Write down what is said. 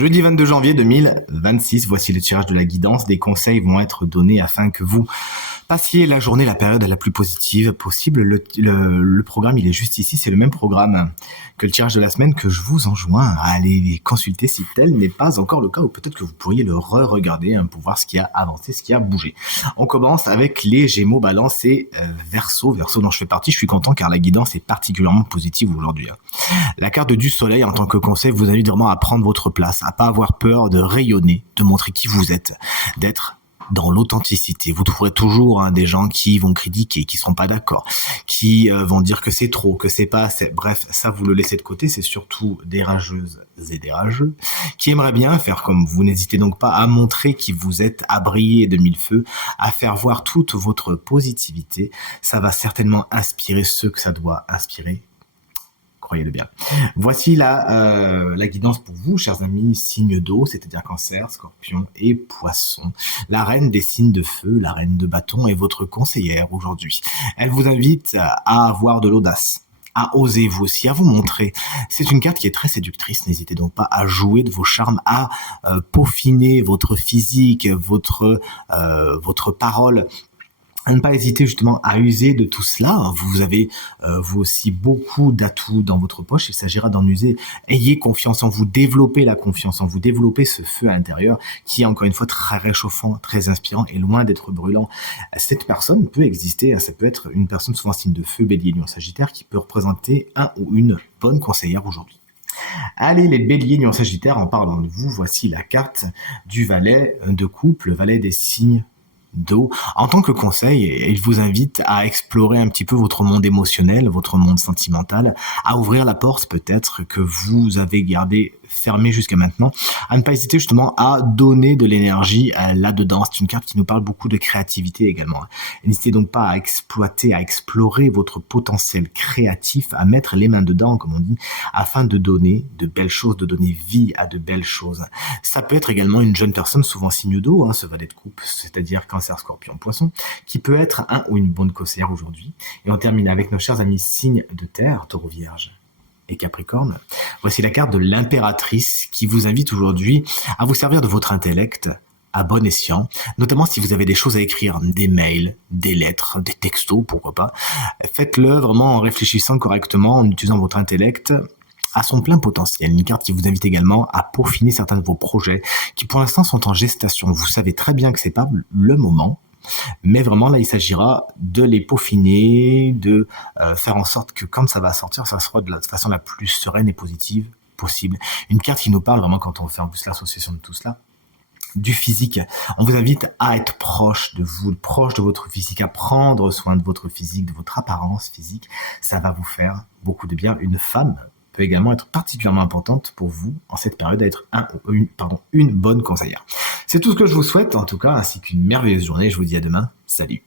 Jeudi 22 janvier 2026, voici le tirage de la guidance. Des conseils vont être donnés afin que vous passiez la journée, la période la plus positive possible. Le programme, il est juste ici. C'est le même programme que le tirage de la semaine que je vous enjoins à aller consulter si tel n'est pas encore le cas, ou peut-être que vous pourriez le re-regarder pour voir ce qui a avancé, ce qui a bougé. On commence avec les Gémeaux, Balance et Verseau. Verseau dont je fais partie. Je suis content car la guidance est particulièrement positive aujourd'hui. La carte du Soleil en tant que conseil vous invite vraiment à prendre votre place, à pas avoir peur de rayonner, de montrer qui vous êtes, d'être dans l'authenticité. Vous trouverez toujours des gens qui vont critiquer, qui seront pas d'accord, qui vont dire que c'est trop, que c'est pas assez. Bref, ça vous le laissez de côté. C'est surtout des rageuses et des rageux qui aimeraient bien faire comme vous. N'hésitez donc pas à montrer qui vous êtes, à briller de mille feux, à faire voir toute votre positivité. Ça va certainement inspirer ceux que ça doit inspirer. Croyez-le bien. Voici la guidance pour vous, chers amis, signes d'eau, c'est-à-dire Cancer, Scorpion et Poisson. La reine des signes de feu, la reine de bâton est votre conseillère aujourd'hui. Elle vous invite à avoir de l'audace, à oser vous aussi, à vous montrer. C'est une carte qui est très séductrice. N'hésitez donc pas à jouer de vos charmes, à peaufiner votre physique, votre parole. À ne pas hésiter justement à user de tout cela. Vous avez vous aussi beaucoup d'atouts dans votre poche. Il s'agira d'en user. Ayez confiance en vous, développez la confiance en vous, développez ce feu à l'intérieur qui est encore une fois très réchauffant, très inspirant et loin d'être brûlant. Cette personne peut exister, ça peut être une personne souvent signe de feu, Bélier, Lion, Sagittaire, qui peut représenter un ou une bonne conseillère aujourd'hui. Allez les Béliers, Lion, Sagittaire, en parlant de vous, voici la carte du valet de couple, valet des signes d'eau. En tant que conseil, il vous invite à explorer un petit peu votre monde émotionnel, votre monde sentimental, à ouvrir la porte peut-être que vous avez gardé fermée jusqu'à maintenant, à ne pas hésiter justement à donner de l'énergie là-dedans. C'est une carte qui nous parle beaucoup de créativité également. N'hésitez donc pas à exploiter, à explorer votre potentiel créatif, à mettre les mains dedans, comme on dit, afin de donner de belles choses, de donner vie à de belles choses. Ça peut être également une jeune personne, souvent signe d'eau, ce valet de coupe, c'est-à-dire Cancer, Scorpion, Poisson, qui peut être un ou une bonne conseillère aujourd'hui. Et on termine avec nos chers amis signes de terre, Taureau, Vierge et Capricorne. Voici la carte de l'impératrice qui vous invite aujourd'hui à vous servir de votre intellect à bon escient, notamment si vous avez des choses à écrire, des mails, des lettres, des textos, pourquoi pas. Faites-le vraiment en réfléchissant correctement, en utilisant votre intellect à son plein potentiel. Une carte qui vous invite également à peaufiner certains de vos projets qui pour l'instant sont en gestation. Vous savez très bien que c'est pas le moment, mais vraiment là il s'agira de les peaufiner, de faire en sorte que quand ça va sortir, ça sera de la façon la plus sereine et positive possible. Une carte qui nous parle vraiment, quand on fait en plus l'association de tout cela, du physique. On vous invite à être proche de vous, proche de votre physique, à prendre soin de votre physique, de votre apparence physique. Ça va vous faire beaucoup de bien. Une femme peut également être particulièrement importante pour vous en cette période, à être une bonne conseillère. C'est tout ce que je vous souhaite en tout cas, ainsi qu'une merveilleuse journée. Je vous dis à demain. Salut.